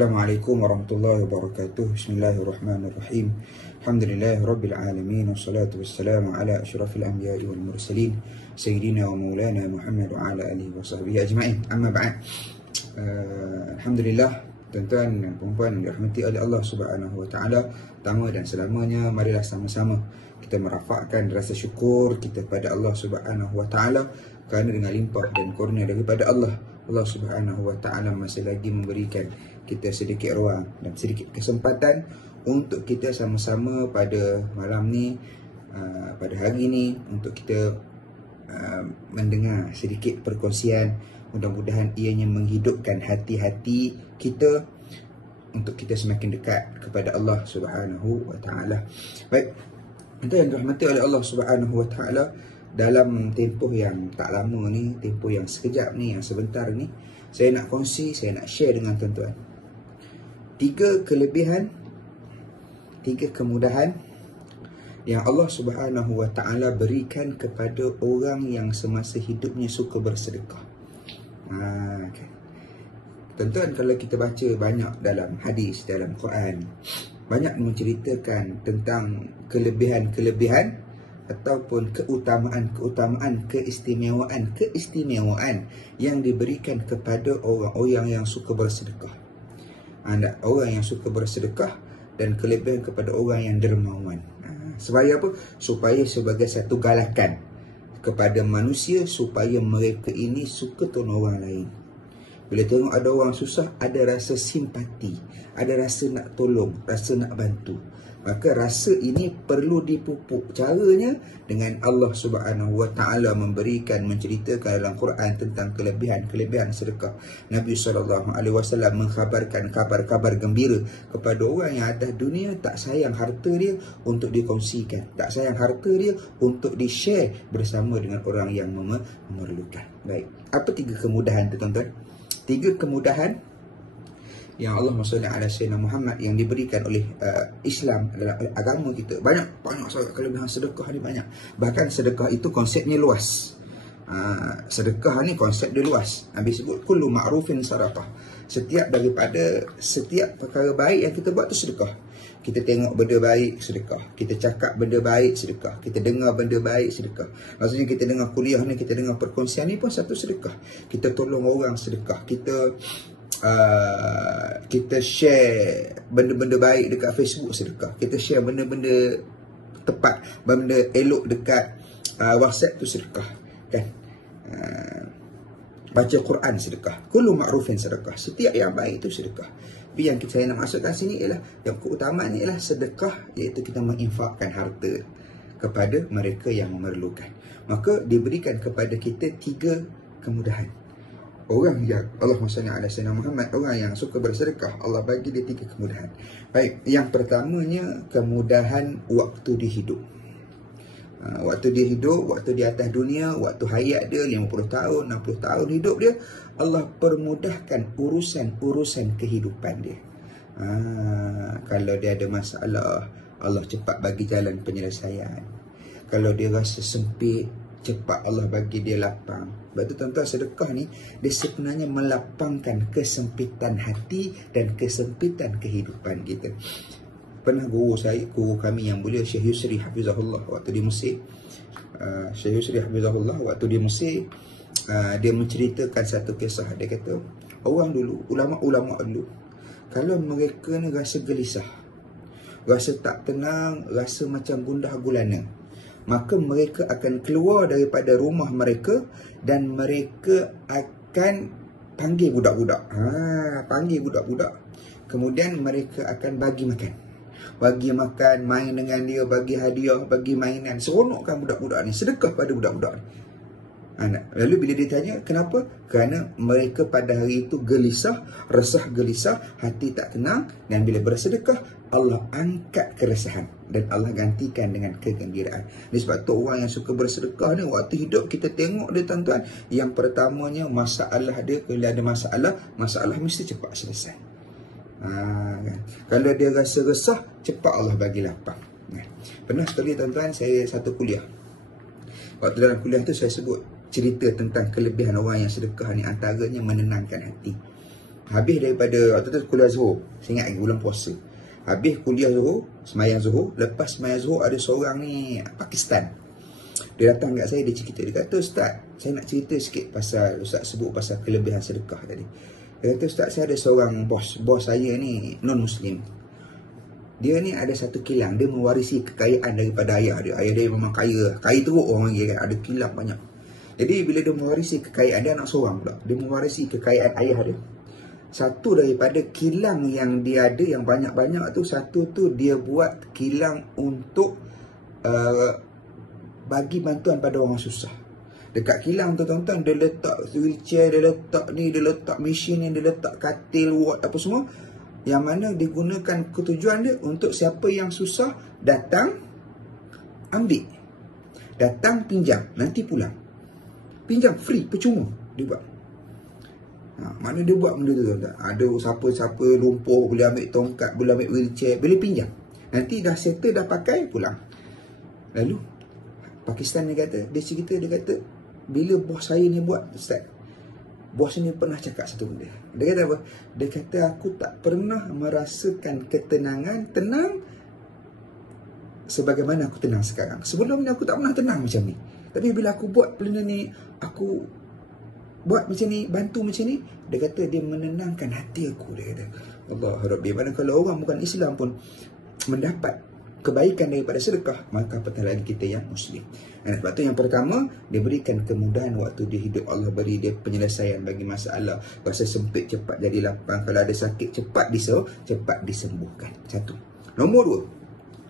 Assalamualaikum warahmatullahi wabarakatuh. Bismillahirrahmanirrahim. Alhamdulillahirabbil alamin wassalatu wassalamu ala asyrafil anbiya'i wal mursalin sayyidina wa maulana Muhammad wa ala alihi wa sahbihi ajma'in. Amma ba'd. Alhamdulillah, tuan-tuan dan puan-puan yang dirahmati oleh Allah Subhanahu wa taala, pertama dan selamanya marilah sama-sama kita merafakkan rasa syukur kita pada Allah Subhanahu wa taala kerana dengan limpah dan kurnia daripada Allah Subhanahu wa taala masih lagi memberikan kita sedikit ruang dan sedikit kesempatan untuk kita sama-sama pada malam ni, pada hari ni, untuk kita mendengar sedikit perkongsian. Mudah-mudahan ianya menghidupkan hati-hati kita untuk kita semakin dekat kepada Allah Subhanahu wa taala. Baik, itu yang dirahmati oleh Allah Subhanahu wa taala, dalam tempoh yang tak lama ni, tempoh yang sekejap ni, yang sebentar ni, saya nak kongsi, saya nak share dengan tuan-tuan 3 kelebihan, 3 kemudahan yang Allah Subhanahu wa taala berikan kepada orang yang semasa hidupnya suka bersedekah. Okay. Tuan-tuan, kalau kita baca banyak dalam hadis, dalam Quran, banyak menceritakan tentang kelebihan-kelebihan ataupun keutamaan, keistimewaan yang diberikan kepada orang-orang yang suka bersedekah. Orang yang suka bersedekah dan kelebihan kepada orang yang dermawan. Supaya apa? Supaya sebagai satu galakan kepada manusia supaya mereka ini suka tolong orang lain. Bila tengok ada orang susah, ada rasa simpati, ada rasa nak tolong, rasa nak bantu. Maka rasa ini perlu dipupuk. Caranya dengan Allah Subhanahu wa taala memberikan, menceritakan dalam Quran tentang kelebihan-kelebihan sedekah. Nabi SAW mengkhabarkan kabar-kabar gembira kepada orang yang atas dunia tak sayang harta dia untuk dikongsikan, tak sayang harta dia untuk di-share bersama dengan orang yang memerlukan. Baik, apa 3 kemudahan tu, tuan-tuan? 3 kemudahan yang Allah SWT Muhammad yang diberikan oleh Islam adalah agama kita. Banyak sangat kelebihan sedekah ni, banyak. Bahkan sedekah itu konsepnya luas. Sedekah ni konsep dia luas. Nabi sebut kullu ma'rufin sadaqah. Setiap perkara baik yang kita buat tu sedekah. Kita tengok benda baik, sedekah. Kita cakap benda baik, sedekah. Kita dengar benda baik, sedekah. Maksudnya kita dengar kuliah ni, kita dengar perkongsian ni pun satu sedekah. Kita tolong orang, sedekah. Kita share benda-benda baik dekat Facebook, sedekah. Kita share benda-benda tepat, benda elok dekat WhatsApp tu, sedekah. Kan? Baca Quran, sedekah. Kullu ma'rufin sedekah. Setiap yang baik itu sedekah. Tapi yang saya nak masukkan sini ialah, yang keutamaan ialah sedekah, iaitu kita menginfakkan harta kepada mereka yang memerlukan. Maka diberikan kepada kita 3 kemudahan. Orang yang Allah SWT Muhammad, orang yang suka bersedekah, Allah bagi dia 3 kemudahan. Baik, yang pertamanya kemudahan waktu dia hidup. Waktu dia hidup, waktu dia atas dunia, waktu hayat dia 50 tahun, 60 tahun hidup dia, Allah permudahkan urusan-urusan kehidupan dia. Kalau dia ada masalah, Allah cepat bagi jalan penyelesaian. Kalau dia rasa sempit, cepat Allah bagi dia lapang. Sebab tu tuan-tuan, sedekah ni dia sebenarnya melapangkan kesempitan hati dan kesempitan kehidupan kita. Pernah guru kami yang mulia Syekh Yusri Hafizahullah waktu di Mesir, dia menceritakan satu kisah. Dia kata, orang dulu, ulama-ulama dulu, kalau mereka ni rasa gelisah, rasa tak tenang, rasa macam gundah gulana, maka mereka akan keluar daripada rumah mereka dan mereka akan panggil budak-budak. Kemudian mereka akan bagi makan, main dengan dia, bagi hadiah, bagi mainan. Seronokkan budak-budak ni, sedekah pada budak-budak ni. Lalu bila dia tanya kenapa? Kerana mereka pada hari itu gelisah, resah gelisah, hati tak tenang, dan bila bersedekah Allah angkat keresahan dan Allah gantikan dengan kegembiraan. Sebab tu orang yang suka bersedekah ni, waktu hidup kita tengok dia, tuan-tuan, yang pertamanya masalah dia, kalau ada masalah mesti cepat selesai. Kan? Kalau dia rasa resah, cepat Allah bagi lapang. Pernah sekali, tuan-tuan, saya satu kuliah. Waktu dalam kuliah tu saya sebut cerita tentang kelebihan orang yang sedekah ni, antaranya menenangkan hati. habis daripada waktu tu kuliah Zuhur, saya ingat lagi bulan puasa. Habis kuliah Zuhur, semayang Zuhur, lepas semayang Zuhur ada seorang ni Pakistan. Dia datang kat saya, dia cerita, dia kata, "Ustaz, saya nak cerita sikit pasal Ustaz sebut pasal kelebihan sedekah tadi." Dia kata, "Ustaz, saya ada seorang bos saya ni non-Muslim. Dia ni ada satu kilang, dia mewarisi kekayaan daripada ayah dia. Ayah dia memang kaya teruk orang panggil kan, ada kilang banyak. Jadi bila dia mewarisi kekayaan, dia anak seorang pula, dia mewarisi kekayaan ayah dia. Satu daripada kilang yang dia ada, yang banyak-banyak tu, satu tu dia buat kilang untuk bagi bantuan pada orang susah. Dekat kilang tu tuan-tuan, dia letak wheelchair, dia letak ni, dia letak mesin ni, dia letak katil, ward apa semua, yang mana digunakan ketujuan dia untuk siapa yang susah datang ambil, datang pinjam, nanti pulang. Pinjam free, percuma dia buat. Mana dia buat benda tu tuan-tuan. Ada siapa-siapa lumpuh boleh ambil tongkat, boleh ambil wheelchair, boleh pinjam. Nanti dah settle, dah pakai, pulang. Lalu Pakistan ni kata, dia cerita, dia kata, bila bos saya ni buat, Ustaz, bos ni pernah cakap satu benda. Dia kata apa? Dia kata, aku tak pernah merasakan ketenangan, tenang sebagaimana aku tenang sekarang. Sebelum ni aku tak pernah tenang macam ni. Tapi bila aku buat benda ni, aku buat macam ni, bantu macam ni, dia kata dia menenangkan hati aku. Dia kata, Allah Rabbi, mana kalau orang bukan Islam pun mendapat kebaikan daripada sedekah, maka apatah lagi kita yang Muslim. Dan sebab tu yang pertama, dia berikan kemudahan waktu dia hidup. Allah beri dia penyelesaian bagi masalah. Rasa sempit cepat jadi lapang. Kalau ada sakit cepat disembuhkan. Satu. Nombor dua,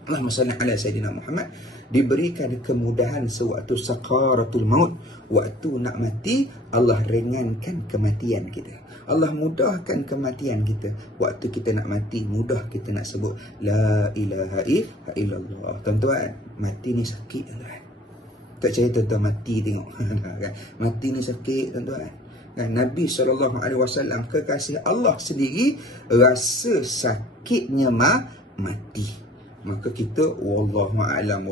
Allahumma salli ala Sayyidina Muhammad, diberikan kemudahan sewaktu sakaratul maut, waktu nak mati, Allah ringankan kematian kita. Allah mudahkan kematian kita. Waktu kita nak mati, mudah kita nak sebut La ilaha illallah. Tuan-tuan, mati ni sakit tuan-tuan. Tak percaya tuan-tuan mati tengok. Mati ni sakit tuan-tuan. Nabi SAW, kekasih Allah sendiri, rasa sakitnya mati. Maka kita wallahu alam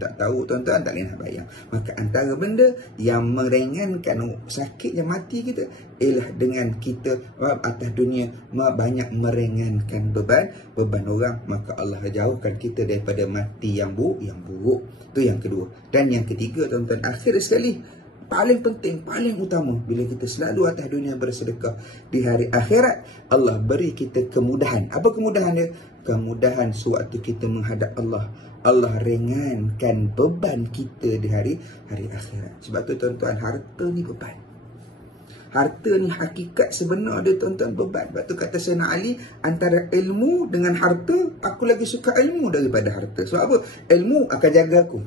tak tahu tuan-tuan, tak boleh nak bayang. Maka antara benda yang meringankan sakitnya mati kita ialah dengan kita atas dunia banyak meringankan beban orang, maka Allah jauhkan kita daripada mati yang buruk. Itu yang kedua. Dan yang ketiga tuan-tuan, akhir sekali, paling penting, paling utama, bila kita selalu atas dunia bersedekah, di hari akhirat Allah beri kita kemudahan. Apa kemudahan dia? Kemudahan sewaktu kita menghadap Allah. Allah ringankan beban kita di hari akhirat. Sebab tu tuan-tuan, harta ni beban. Harta ni hakikat sebenar dia tuan-tuan, beban. Sebab tu kata Sayyidina Ali, antara ilmu dengan harta, aku lagi suka ilmu daripada harta. Sebab apa? Ilmu akan jaga aku,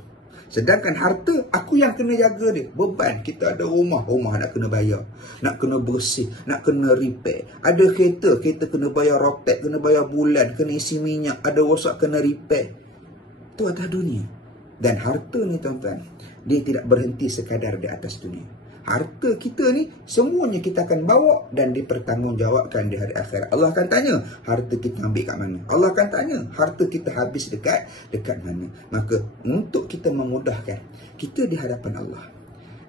sedangkan harta, aku yang kena jaga dia. Beban. Kita ada rumah nak kena bayar, nak kena bersih, nak kena repair. Ada kereta kena bayar ropek, kena bayar bulan, kena isi minyak, ada rosak kena repair. Itu atas dunia. Dan harta ni tuan-tuan, dia tidak berhenti sekadar di atas dunia. Harta kita ni semuanya kita akan bawa dan dipertanggungjawabkan di hari akhirat. Allah akan tanya, harta kita ambil kat mana? Allah akan tanya, harta kita habis dekat mana? Maka untuk kita memudahkan kita di hadapan Allah,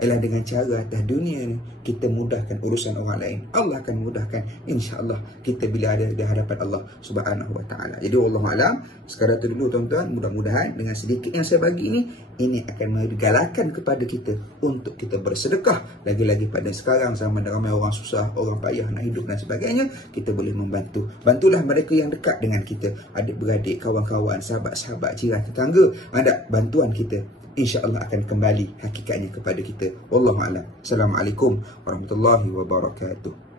ialah dengan cara atas dunia ni kita mudahkan urusan orang lain, Allah akan mudahkan insya-Allah kita bila ada di hadapan Allah Subhanahu wa taala. Jadi wallahu alam, sekadar itu dulu tuan-tuan. Mudah-mudahan dengan sedikit yang saya bagi ini akan menggalakkan kepada kita untuk kita bersedekah. Lagi-lagi pada sekarang zaman ramai orang susah, orang payah nak hidup dan sebagainya, kita boleh membantu. Bantulah mereka yang dekat dengan kita, adik-beradik, kawan-kawan, sahabat-sahabat, jiran, tetangga. Ada bantuan kita, insya-Allah akan kembali hakikatnya kepada kita. Wallahu a'lam. Assalamualaikum warahmatullahi wabarakatuh.